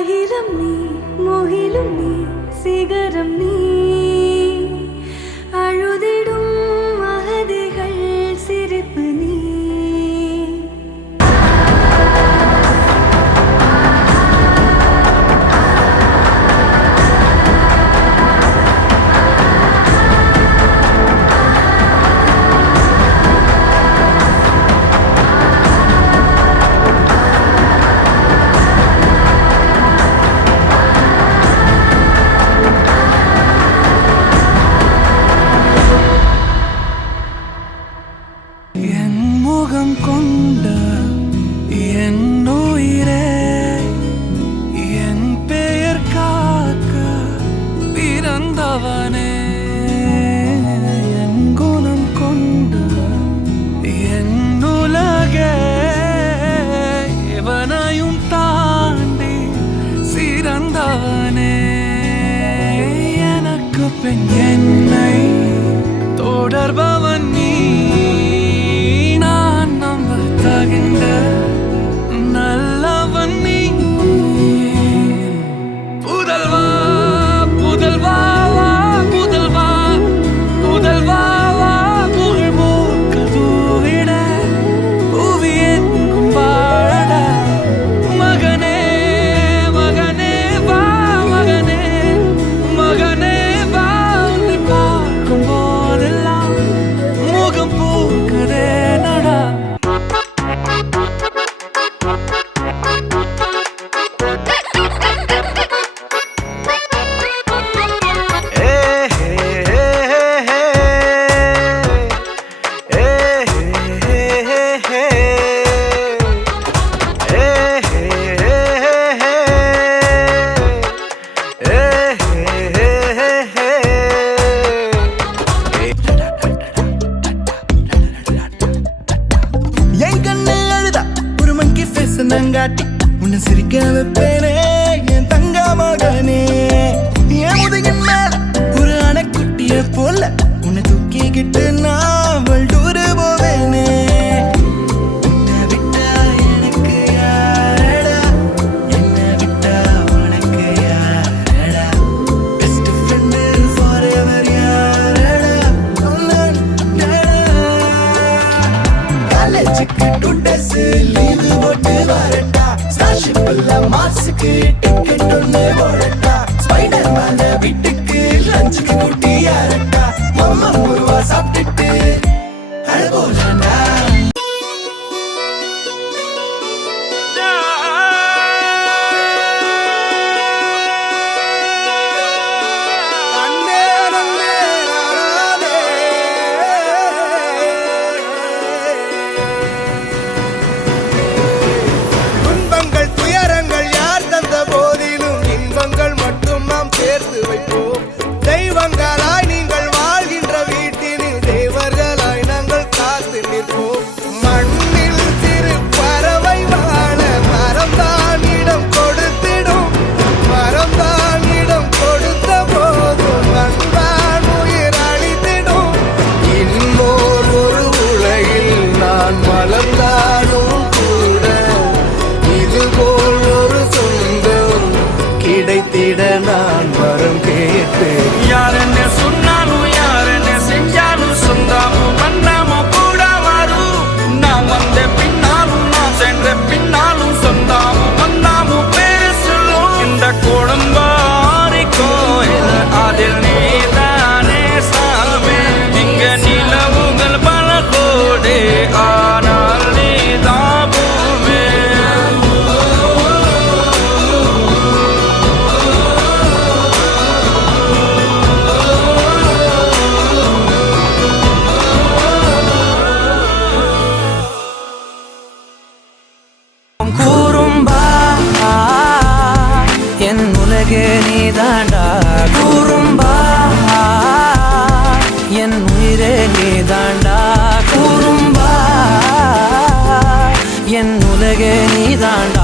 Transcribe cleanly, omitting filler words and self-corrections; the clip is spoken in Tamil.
ஆயிரம் நீ முகிலும் நீ சிகரம் நீ அழுதிடும் அகதிகள் சிரிப்பு நீ முகம் கொண்ட என் உயிரே என் பெயர் காக்க பிறந்தவனே என் குணம் கொண்ட என் உலகே எவனையும் தாண்டி சிறந்தவனே எனக்கு பின் என்னை தொடர்பவன் நீ நல்லவன் நீ புதல்வா புதல்வா புதல்வா புதல்வா புகழ் மூக்க தூவிட புவி எங்கும் வாழட மகனே மகனே வா மகனே மகனே வா உன்னை பார்க்கும் போதெல்லாம் முகம் பூக்குதே நடா நங்காட்டி உன்னை சிரிக்க வைப்பேனே என் தங்க மகனே என் முதுகின் மேல ஒரு அணைக்குட்டிய போல உன்னை தூக்கிக்கிட்டு நான் வல்டூரு போவேனே உன்னை விட்டா எனக்கு யாரடா என்னை விட்டா உனக்கு யாரடா பெஸ்ட் ஃப்ரெண்டு ஃபார் எவர் யாரடா காலேஜுக்கு டுடேஸ் லீவு போட்டு வரட்டா ஸ்டார்ஷிப்ல மார்ஸுக்கு டிக்கெட் ஒன்று போடட்டா ஸ்பைடர் மேன வீட்டுக்கு லஞ்சுக்கு கூட்டி யாரட்டா மம்மா முருவா சாப்பிட்டுட்டு அழகோலாண்டா தெய்வங்களாய் நீங்கள் வாழ்கின்ற வீட்டினில் தேவர்களாய் நாங்கள் காத்து நிற்போம் மண்ணில் சிறு பறவை வாழ மரம்தான் இடம் கொடுத்திடும் மரம்தான் இடம் கொடுத்த போதும் அன்பான் உயிர் அளித்திடும் இன்னொரு ஒரு உலகில் நான் வளர்ந்தாலும் கூட இதுபோல் ஒரு சொந்தம் கிடைத்திட நான் வரம் கேட்பேன் யார் என்ன சொன்னாலும் யார் என்ன செஞ்சாலும் சொந்தாமும் மன்னாமும் கூட வரும் நான் வந்த பின்னாலும் நான் சென்ற பின்னாலும் சொந்தாமும் மன்னாமும் பேரு சொல்லும் இந்த கோடம்பாரி கோயில் அதில் நீதானே சாமி இங்க நிலவுகள் பல கோடி ஆனால் நீதான் பூமி என் உலகே நீதாண்டா கூறும்பா என் உயிரே நீதாண்டா கூறும்பா என் உலகே நீதாண்டா